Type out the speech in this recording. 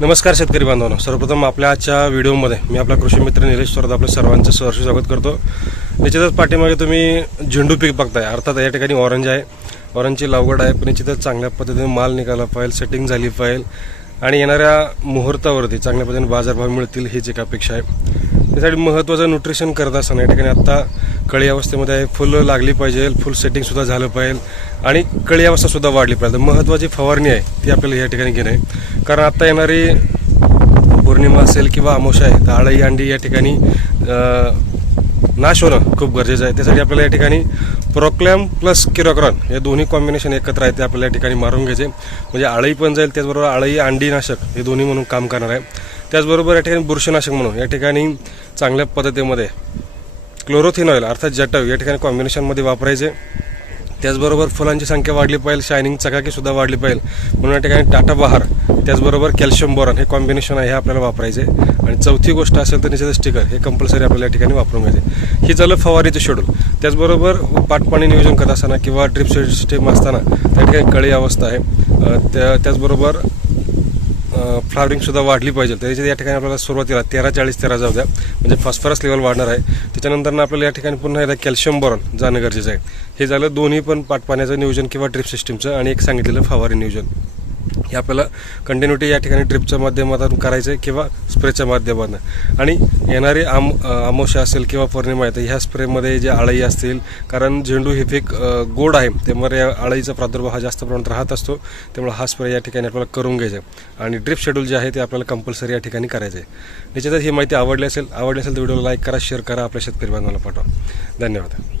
नमस्कार शेतकरी बांधवांनो. सर्वप्रथम आपल्या आजच्या व्हिडिओमध्ये मी आपला कृषी मित्र निलेश स्वरात आपल्या सर्वांचं सहर्ष स्वागत करतो. निश्चितच पाठीमागे तुम्ही झेंडू पीक बघताय. अर्थात या ठिकाणी ऑरेंज आहे. ऑरेंजची लागवड आहे. पण निश्चितच चांगल्या पद्धतीने माल निघाला पाहिजे सेटिंग झाली पाहिजे. आणि येणाऱ्या मुहूर्तावरती चांगल्या पद्धतीने बाजारभाव मिळतील हीच एक अपेक्षा आहे. त्यासाठी महत्त्वाचं न्यूट्रिशन करत असताना या ठिकाणी आत्ता कळी अवस्थेमध्ये आहे फुलं लागली पाहिजे. फुल सेटिंगसुद्धा झालं पाहिजे. आणि कळी अवस्थासुद्धा वाढली पाहिजे. महत्त्वाची फवारणी आहे ती आपल्याला या ठिकाणी घेणं आहे. कारण आत्ता येणारी पौर्णिमा असेल किंवा अमावस्या आहे तर आळई अंडी या ठिकाणी नाश होणं खूप गरजेचं आहे. त्यासाठी आपल्याला या ठिकाणी प्रोक्लॅम प्लस किरोक्रॉन हे दोन्ही कॉम्बिनेशन एकत्र आहे ते आपल्याला या ठिकाणी मारून घ्यायचे. म्हणजे आळई पण जाईल त्याचबरोबर आळई अंडी नाशक हे दोन्ही म्हणून काम करणार आहे. त्याचबरोबर या ठिकाणी बुरशीनाशक म्हणून या ठिकाणी चांगल्या पद्धतीमध्ये क्लोरोथिनॉईल अर्थात जटव या ठिकाणी कॉम्बिनेशनमध्ये वापरायचे. त्याचबरोबर फुलांची संख्या वाढली पाहिजे शायनिंग चकाकीसुद्धा वाढली पाहिजे. म्हणून या ठिकाणी टाटा बहार त्याचबरोबर कॅल्शियम बोरॉन हे कॉम्बिनेशन आहे हे आपल्याला वापरायचे. आणि चौथी गोष्ट असेल तर निश्चित स्टिकर हे कंपल्सरी आपल्याला या ठिकाणी वापरून घ्यायचे. ही झालं फवारीचं शेड्यूल त्याचबरोबर पाटपाणी नियोजन करत असताना किंवा ड्रिप सिस्टीम असताना त्या ठिकाणी कळी अवस्था आहे. त्या त्याचबरोबर फ्लावरिंगसुद्धा वाढली पाहिजे. त्याच्यात या ठिकाणी आपल्याला सुरुवातीला तेरा चाळीस तेरा जाऊ द्या. म्हणजे फॉस्फरस लेवल वाढणार आहे. त्याच्यानंतर आपल्याला या ठिकाणी पुन्हा एकदा कॅल्शियम बोरॉन जाणं गरजेचं आहे. हे झालं दोन्ही पण पाटपाण्याचं नियोजन किंवा ड्रिप सिस्टीमचं आणि एक सांगितलेलं फवारी नियोजन. हे आपल्याला कंटिन्युटी या ठिकाणी ड्रिपच्या माध्यमातून करायचं आहे किंवा स्प्रेच्या माध्यमातून. आणि येणारी आम आमोशा असेल किंवा पौर्णिमा आहे तर ह्या स्प्रेमध्ये जे आळई असतील कारण झेंडू हे पीक गोड आहे त्यामुळे या आळईचा प्रादुर्भाव हा जास्त प्रमाणात राहत असतो त्यामुळे हा स्प्रे या ठिकाणी आपल्याला करून घ्यायचा आहे आणि ड्रिप शेड्यूल जे आहे ते आपल्याला कंपल्सरी या ठिकाणी करायचं आहे निश्चितच ही माहिती आवडली असेल आवडली असेल तर व्हिडिओला लाईक करा शेअर करा आपल्या शेतकरी बांधवांना पाठवा. धन्यवाद.